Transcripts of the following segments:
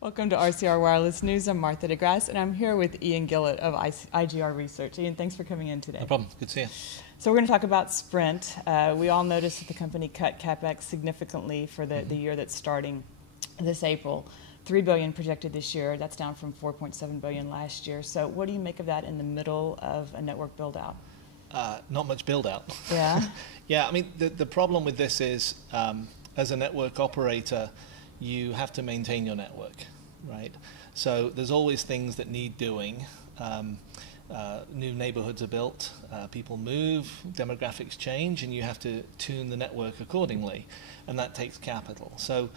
Welcome to RCR Wireless News. I'm Martha DeGrasse, and I'm here with Iain Gillott of IGR Research. Iain, thanks for coming in today. No problem. Good to see you. So we're going to talk about Sprint. We all noticed that the company cut capex significantly for the year that's starting this April. $3 billion projected this year. That's down from $4.7 billion last year. So what do you make of that in the middle of a network build-out? Not much build-out. Yeah? Yeah, I mean, the problem with this is, as a network operator, you have to maintain your network, right? So there's always things that need doing. New neighborhoods are built, people move, demographics change, and you have to tune the network accordingly, and that takes capital. So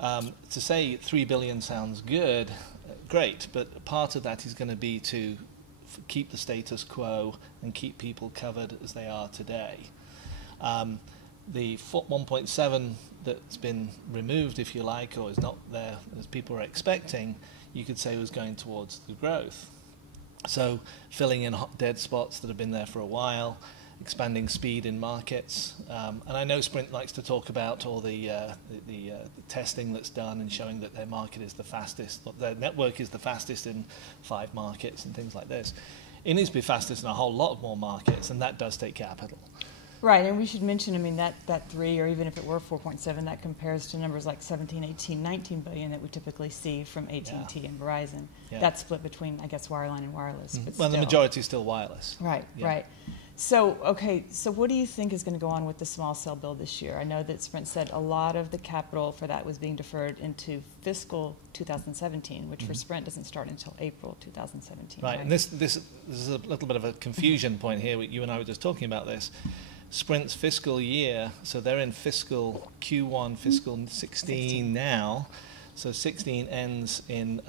to say $3 billion sounds good, great, but part of that is going to be to keep the status quo and keep people covered as they are today. The 1.7 that's been removed, if you like, or is not there as people are expecting, you could say was going towards the growth. So filling in dead spots that have been there for a while, expanding speed in markets. And I know Sprint likes to talk about all the testing that's done and showing that their market is the fastest, their network is the fastest in 5 markets and things like this. It needs to be fastest in a whole lot of more markets, and that does take capital. Right, and we should mention, I mean, that 3, or even if it were 4.7, that compares to numbers like 17, 18, 19 billion that we typically see from AT&T and Verizon. Yeah. That's split between, I guess, wireline and wireless. But well, the majority is still wireless. Right, right. So, okay, so what do you think is going to go on with the small cell build this year? I know that Sprint said a lot of the capital for that was being deferred into fiscal 2017, which for Sprint doesn't start until April 2017. Right, and this is a little bit of a confusion point here. You and I were just talking about this. Sprint's fiscal year, so they're in fiscal Q1, fiscal 16 now. So 16 ends in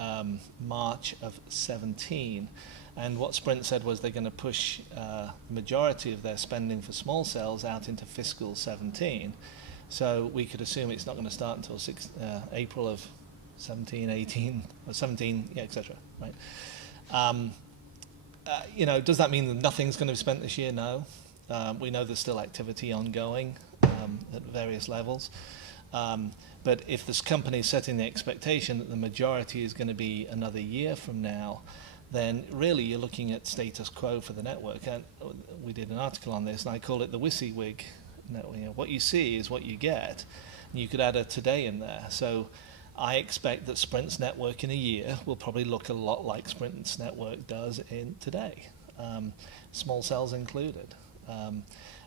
March of 17. And what Sprint said was they're going to push the majority of their spending for small cells out into fiscal 17. So we could assume it's not going to start until April of 17, 18, or 17, yeah, etc. Right? You know, does that mean that nothing's going to be spent this year? No. We know there's still activity ongoing at various levels. But if this company is setting the expectation that the majority is going to be another year from now, then really you're looking at status quo for the network. And we did an article on this, and I call it the WYSIWYG network. You know, what you see is what you get. And you could add a today in there. So I expect that Sprint's network in a year will probably look a lot like Sprint's network does in today, small cells included.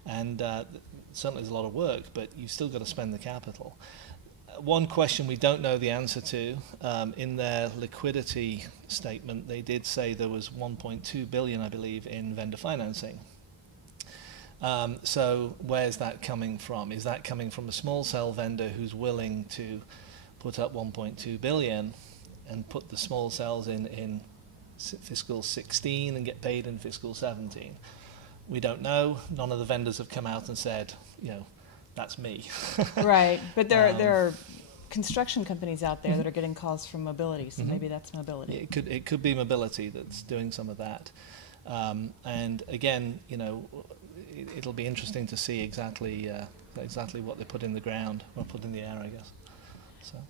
And certainly there's a lot of work, but you've still got to spend the capital. One question we don't know the answer to, in their liquidity statement, they did say there was 1.2 billion, I believe, in vendor financing. So where's that coming from? Is that coming from a small cell vendor who's willing to put up 1.2 billion and put the small cells in fiscal 16 and get paid in fiscal 17? We don't know. None of the vendors have come out and said, you know, that's me. Right, but there are construction companies out there that are getting calls from mobility, so maybe that's mobility. It could be mobility that's doing some of that. And again, you know, it'll be interesting to see exactly what they put in the ground, or put in the air, I guess.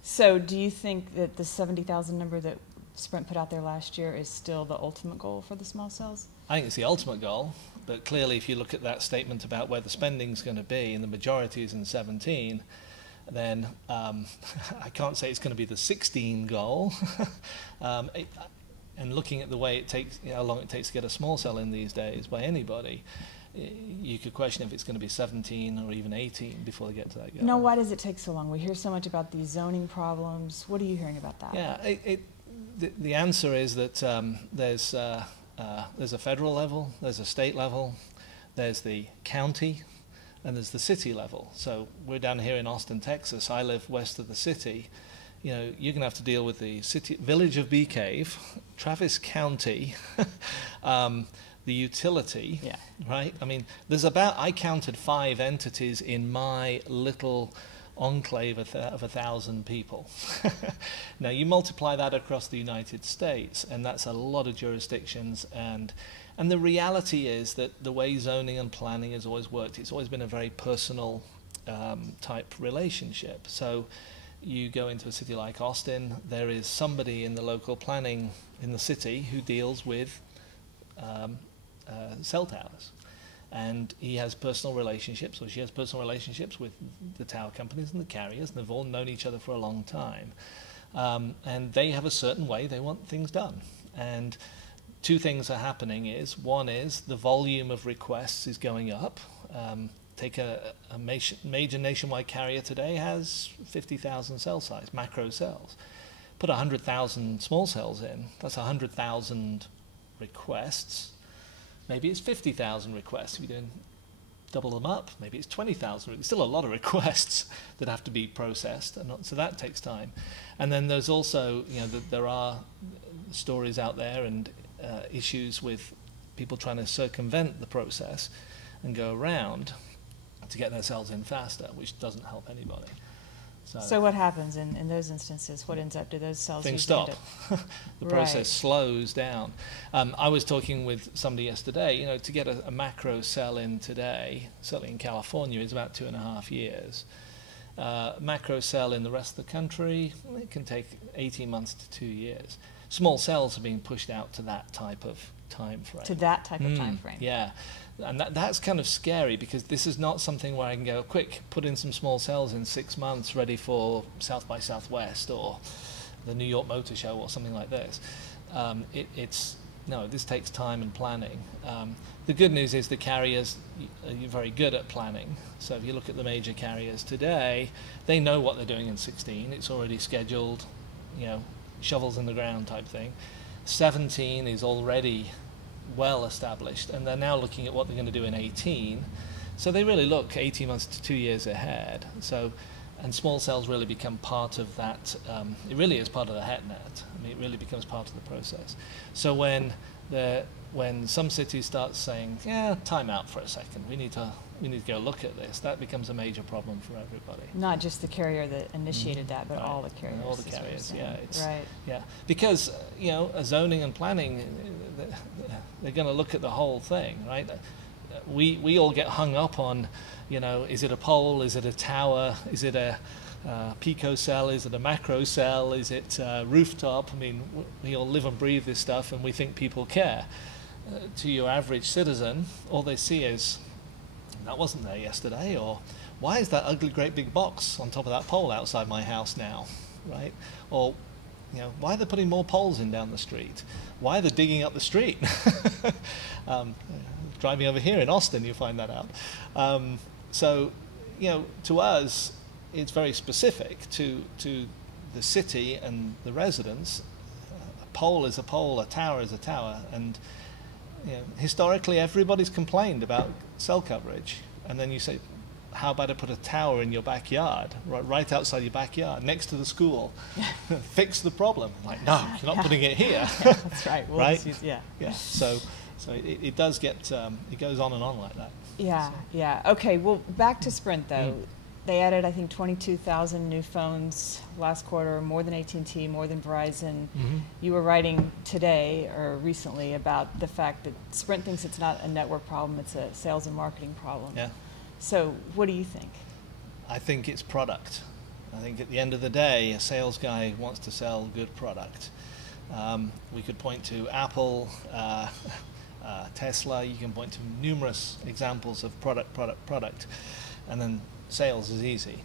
So do you think that the 70,000 number that Sprint put out there last year is still the ultimate goal for the small cells? I think it's the ultimate goal, but clearly if you look at that statement about where the spending's going to be, and the majority is in 17, then I can't say it's going to be the 16 goal. And looking at the way it takes, you know, how long it takes to get a small cell in these days by anybody, you could question if it's going to be 17 or even 18 before they get to that goal. No, why does it take so long? We hear so much about these zoning problems. What are you hearing about that? Yeah, the answer is that there's a federal level, there's a state level, there's the county, and there's the city level. So we're down here in Austin, Texas. I live west of the city. You know, you're going to have to deal with the city, village of Bee Cave, Travis County, the utility, right? I mean, I counted 5 entities in my little enclave of 1,000 people. Now you multiply that across the United States, and that's a lot of jurisdictions. And the reality is that the way zoning and planning has always worked, it's always been a very personal type relationship. So you go into a city like Austin, there is somebody in the local planning in the city who deals with cell towers. And he has personal relationships, or she has personal relationships with the tower companies and the carriers, and they've all known each other for a long time. And they have a certain way they want things done. And two things are happening is, one is the volume of requests is going up. Take a major nationwide carrier today has 50,000 cell size, macro cells. Put 100,000 small cells in, that's 100,000 requests. Maybe it's 50,000 requests. If you're doing double them up, maybe it's 20,000. It's still a lot of requests that have to be processed, and so that takes time. And then there's also, there are stories out there and issues with people trying to circumvent the process and go around to get their cells in faster, which doesn't help anybody. So what happens in those instances? What ends up? Do those cells things stop? The process slows down. I was talking with somebody yesterday. To get a macro cell in today, certainly in California, is about 2.5 years. Macro cell in the rest of the country, it can take 18 months to 2 years. Small cells are being pushed out to that type of time frame. To that type of time frame. Yeah. And that's kind of scary, because this is not something where I can go, quick, put in some small cells in 6 months, ready for South by Southwest or the New York Motor Show or something like this. No, this takes time and planning. The good news is the carriers are very good at planning. So if you look at the major carriers today, they know what they're doing in 16. It's already scheduled, shovels in the ground type thing. 17 is already well established, and they're now looking at what they're going to do in 18. So they really look 18 months to 2 years ahead. And small cells really become part of that. It really is part of the HETnet. I mean, it really becomes part of the process. So when some cities start saying, time out for a second, we need to go look at this, that becomes a major problem for everybody. Not just the carrier that initiated that, but all the carriers. All the carriers, Right. Yeah, because a zoning and planning, they're going to look at the whole thing, right? We all get hung up on, is it a pole, is it a tower, is it a pico cell, is it a macro cell, is it a rooftop? I mean, we all live and breathe this stuff, and we think people care. To your average citizen, all they see is, that wasn't there yesterday, or why is that ugly great big box on top of that pole outside my house now, right? Or, why are they putting more poles in down the street? Why are they digging up the street? Driving over here in Austin, you find that out. So, to us, it's very specific to the city and the residents. A pole is a pole, a tower is a tower, and historically everybody's complained about cell coverage, and then you say, how about I put a tower in your backyard, right outside your backyard, next to the school? Fix the problem. Like, no, you're not putting it here. That's right. We'll right? Yeah. So it does get, it goes on and on like that. Yeah. Okay, well, back to Sprint, though. They added, I think, 22,000 new phones last quarter, more than AT&T, more than Verizon. You were writing today or recently about the fact that Sprint thinks it's not a network problem, it's a sales and marketing problem. Yeah. So what do you think? I think it's product. I think at the end of the day, a sales guy wants to sell good product. We could point to Apple, Tesla. You can point to numerous examples of product, and then sales is easy.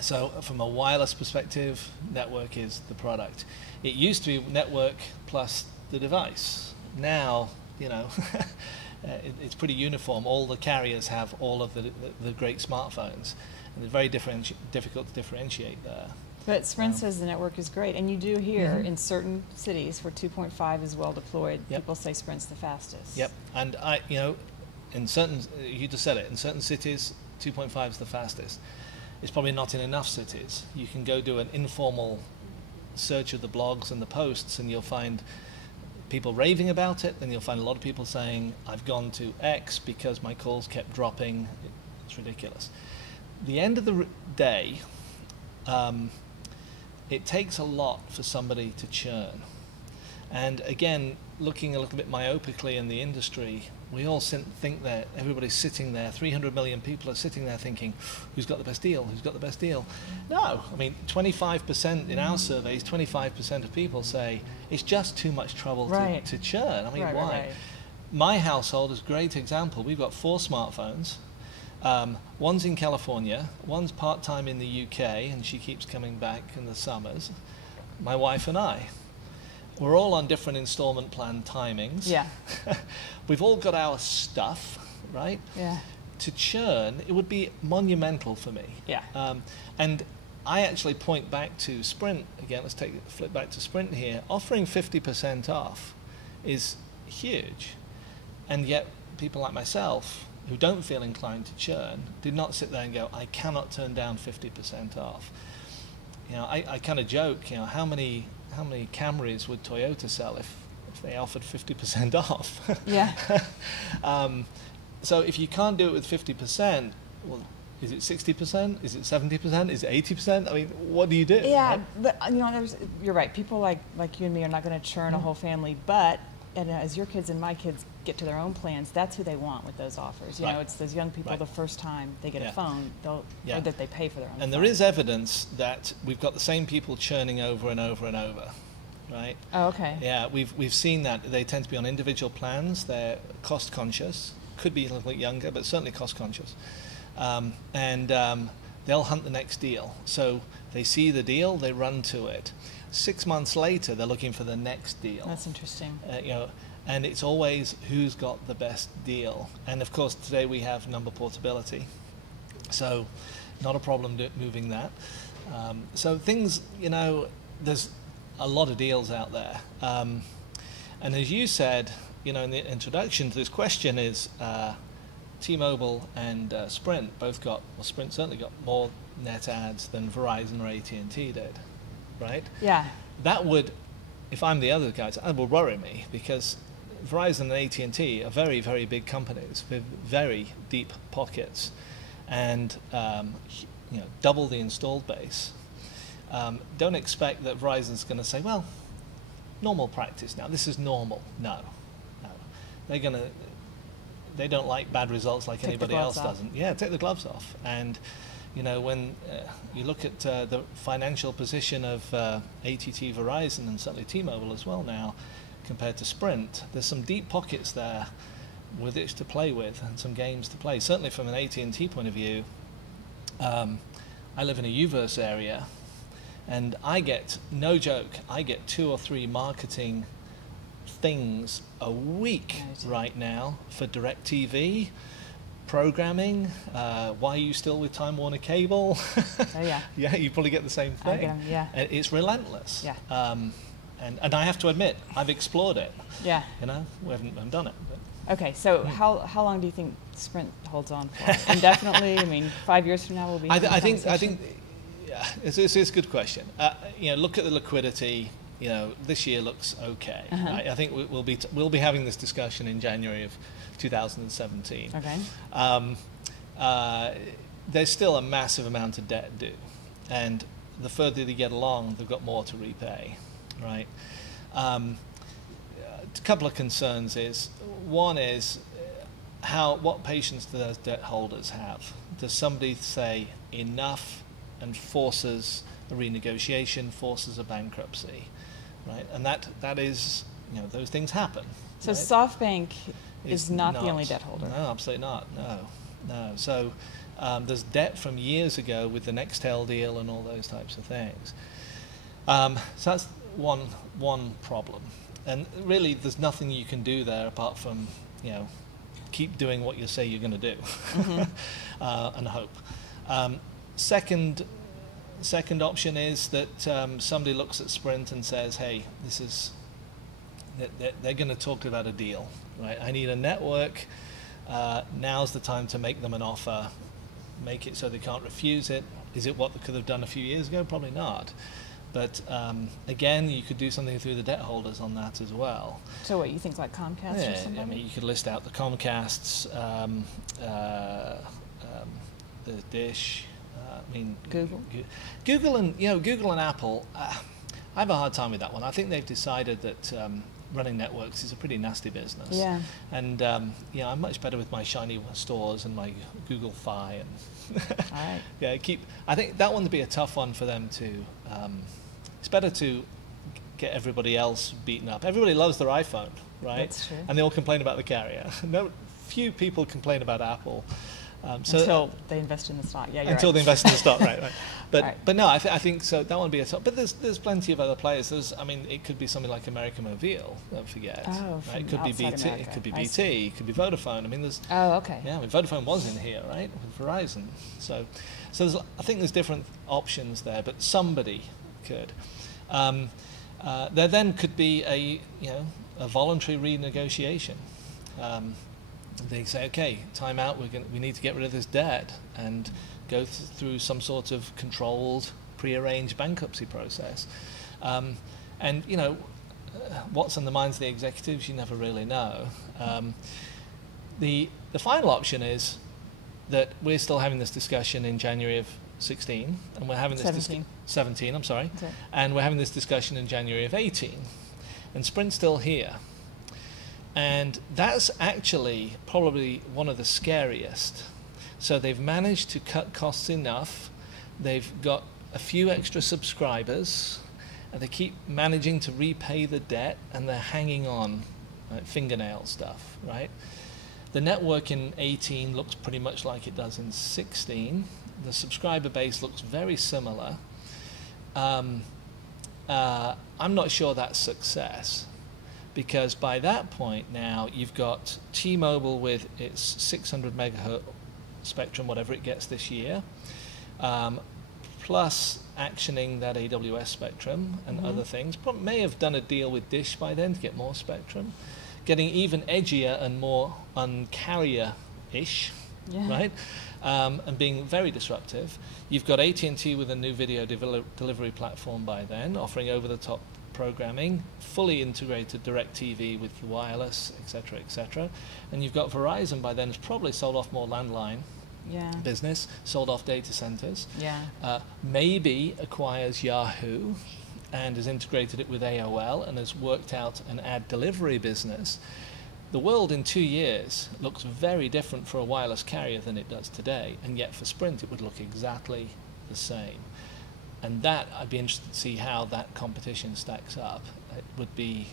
So from a wireless perspective, network is the product. It used to be network plus the device. Now, it's pretty uniform. All the carriers have all of the great smartphones, and it's very difficult to differentiate there. But Sprint says the network is great, and you do hear in certain cities where 2.5 is well deployed, people say Sprint's the fastest. Yep, and in certain, you just said it, in certain cities, 2.5 is the fastest. It's probably not in enough cities. You can go do an informal search of the blogs and the posts, and you'll find people raving about it, then you'll find a lot of people saying, I've gone to X because my calls kept dropping. It's ridiculous. The end of the day, it takes a lot for somebody to churn. And again, looking a little bit myopically in the industry, we all think that everybody's sitting there, 300 million people are sitting there thinking, who's got the best deal, who's got the best deal? No, I mean, 25% in our surveys, 25% of people say, it's just too much trouble to churn. I mean, why? Right. My household is a great example. We've got 4 smartphones. One's in California, one's part-time in the UK, and she keeps coming back in the summers. My wife and I. We're all on different installment plan timings. Yeah. We've all got our stuff, right? Yeah. To churn, it would be monumental for me. Yeah. And I actually point back to Sprint, again, let's flip back to Sprint here. Offering 50% off is huge. And yet people like myself, who don't feel inclined to churn, did not sit there and go, I cannot turn down 50% off. You know, I kind of joke, you know, how many Camrys would Toyota sell if they offered 50% off? Yeah. So if you can't do it with 50%, well, is it 60%? Is it 70%? Is it 80%? I mean, what do you do? Yeah, right? but you know, you're right. People like you and me are not going to churn a whole family, but as your kids and my kids get to their own plans, that's who they want with those offers. You know, it's those young people, the first time they get a phone, or that they pay for their own And phone. there is evidence that we've got the same people churning over and over and over, right? Oh, okay. Yeah, we've seen that. They tend to be on individual plans. They're cost conscious. Could be a little bit younger, but certainly cost conscious. And they'll hunt the next deal. So they see the deal, they run to it. 6 months later, they're looking for the next deal. That's interesting. You know, and it's always who's got the best deal. And of course, today we have number portability, so not a problem moving that. So things, you know, there's a lot of deals out there. And as you said, you know, in the introduction to this question is T-Mobile and Sprint both got, well, Sprint certainly got more net adds than Verizon or AT&T did, right? Yeah. That would, if I'm the other guys, that would worry me, because Verizon and AT&T are very, very big companies with very deep pockets, and you know, double the installed base. Don't expect that Verizon's going to say, well, normal practice now. This is normal. No. They don't like bad results like anybody else doesn't. Yeah, take the gloves off. And you know, when you look at the financial position of AT&T, Verizon, and certainly T-Mobile as well now, compared to Sprint, there's some deep pockets there with which to play with and some games to play. Certainly from an AT&T point of view, I live in a UVerse area, and I get, no joke, I get 2 or 3 marketing things a week right now for DirecTV, programming, why are you still with Time Warner Cable? Oh yeah. Yeah, you probably get the same thing. I get 'em, yeah. It's relentless. Yeah. And I have to admit, I've explored it. Yeah. You know, we haven't done it. But. Okay, so how long do you think Sprint holds on for? Indefinitely? I mean, 5 years from now we'll be. I think yeah, it's a good question. You know, look at the liquidity. You know, this year looks okay. Right? I think we'll be having this discussion in January of 2017. Okay. There's still a massive amount of debt due, and the further they get along, they've got more to repay. Right. A couple of concerns is, one is what patience do those debt holders have? Does somebody say enough and forces a renegotiation, forces a bankruptcy, right? And that is, you know, those things happen. So right? SoftBank is not the only debt holder. No, absolutely not. No. So there's debt from years ago with the Nextel deal and all those types of things. So that's one problem, and really there's nothing you can do there apart from, you know, keep doing what you say you're going to do. And hope. Second option is that somebody looks at Sprint and says, hey, this is they're going to talk about a deal, right? I need a network. Now's the time to make them an offer, make it so they can't refuse it. Is it what they could have done a few years ago? Probably not. But again, you could do something through the debt holders on that as well. So what, you think like Comcast or something? I mean, you could list out the Comcasts, the Dish. I mean, Google and Apple. I have a hard time with that one. I think they've decided that running networks is a pretty nasty business. Yeah. And yeah, I'm much better with my shiny stores and my Google Fi. And All right. yeah, I think that one would be a tough one for them to. It's better to get everybody else beaten up. Everybody loves their iPhone, right? That's true. And they all complain about the carrier. Few people complain about Apple. Until they invest in the stock. Yeah, you're until right. they invest in the stock, right. But Right. but no, I think so. That one would be a top. But there's plenty of other players. I mean, it could be something like American Mobile. Don't forget. Oh, right? It from could be outside BT. America. It could be I BT. see. It could be Vodafone. I mean, there's. Oh, okay. Yeah, I mean, Vodafone was in here, right, with Verizon. So I think there's different options there. But somebody could. There then could be a voluntary renegotiation. They say, okay, time out. We need to get rid of this debt and go through some sort of controlled, prearranged bankruptcy process. And what's in the minds of the executives, you never really know. The final option is that we're still having this discussion in January of 16, and we're having this 17. I'm sorry, Okay. and we're having this discussion in January of 18, and Sprint's still here. And that's actually probably one of the scariest. So they've managed to cut costs enough. They've got a few extra subscribers, and they keep managing to repay the debt, and they're hanging on, like fingernail stuff, right? The network in 18 looks pretty much like it does in 16. The subscriber base looks very similar. I'm not sure that's success. Because by that point now, you've got T-Mobile with its 600 megahertz spectrum, whatever it gets this year, plus actioning that AWS spectrum and other things. May have done a deal with Dish by then to get more spectrum, getting even edgier and more uncarrier-ish, right? And being very disruptive. You've got AT&T with a new video delivery platform by then, offering over-the-top programming, fully integrated DirecTV with wireless, etc., and you've got Verizon by then has probably sold off more landline business, sold off data centers, maybe acquires Yahoo and has integrated it with AOL and has worked out an ad delivery business. The world in 2 years looks very different for a wireless carrier than it does today, and yet for Sprint it would look exactly the same. And that, I'd be interested to see how that competition stacks up. It would be,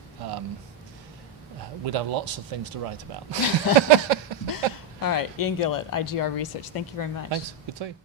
we'd have lots of things to write about. All right, Iain Gillott, IGR Research. Thank you very much. Thanks. Good to see you.